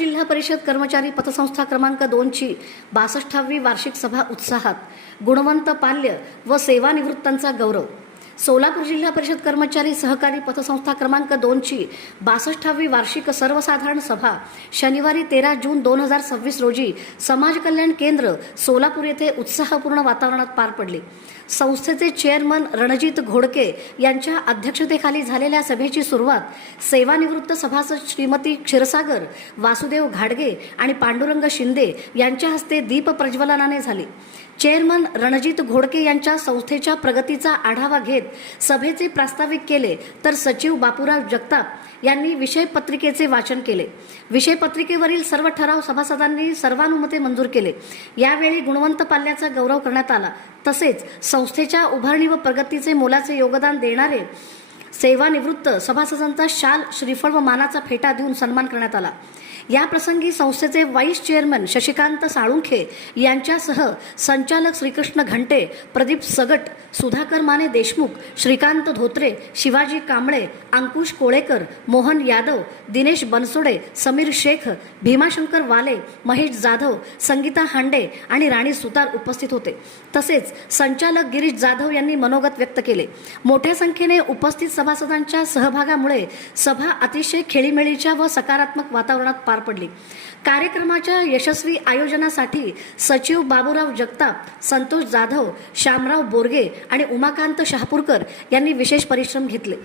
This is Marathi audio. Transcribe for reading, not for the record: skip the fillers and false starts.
जिल्हा परिषद कर्मचारी पतसंस्था क्रमांक 2 ची 62वी वार्षिक सभा उत्साहात, गुणवंत पाल्य व सेवानिवृत्तांचा गौरव। सोलापूर जिल्हा परिषद कर्मचारी सहकारी पतसंस्था क्रमांक 2 ची 62वी वार्षिक सर्वसाधारण सभा शनिवारी 13 जून 2026 रोजी समाज कल्याण केंद्र सोलापूर येथे उत्साहपूर्ण वातावरणात पार पडली। संस्थेचे चेअरमन रणजित घोडके यांच्या अध्यक्षतेखाली झालेल्या सभेची सुरुवात सेवानिवृत्त सभासद श्रीमती क्षीरसागर वासुदेव घाडगे आणि पांडुरंग शिंदे यांच्या हस्ते दीप प्रज्वलनाने झाली। चेअरमन रणजित घोडके यांच्या संस्थेच्या प्रगतीचा आढावा घेत सभेचे प्रास्ताविक केले, तर सचिव बापूराव जगताप यांनी विषय पत्रिकेचे वाचन केले। विषय पत्रिकेवरील सर्व ठराव सभासदांनी सर्वानुमते मंजूर केले। यावेळी गुणवंत पाल्याचा गौरव करण्यात आला। तसेच संस्थेच्या उभारणी व प्रगतीचे मोलाचे योगदान देणारे सेवानिवृत्त सभासदांचा शाल, श्रीफळ व मानाचा फेटा देऊन सन्मान करण्यात आला। या प्रसंगी संस्थेचे व्हाईस चेअरमन शशिकांत साळुंखे यांच्यासह संचालक श्रीकृष्ण घंटे, प्रदीप सगट, सुधाकर माने देशमुख, श्रीकांत धोत्रे, शिवाजी कांबळे, अंकुश कोळेकर, मोहन यादव, दिनेश बनसोडे, समीर शेख, भीमाशंकर वाले, महेश जाधव, संगीता हांडे आणि राणी सुतार उपस्थित होते। तसेच संचालक गिरीश जाधव यांनी मनोगत व्यक्त केले। मोठ्या संख्येने उपस्थित सभासदांच्या सहभागामुळे सभा अतिशय खेळीमेळीच्या व सकारात्मक वातावरणात पार पडली। कार्यक्रमाच्या यशस्वी आयोजनासाठी सचिव बाबूराव जगताप, संतोष जाधव, श्यामराव बोरगे आणि उमाकांत शहापूरकर यांनी विशेष परिश्रम घेतले।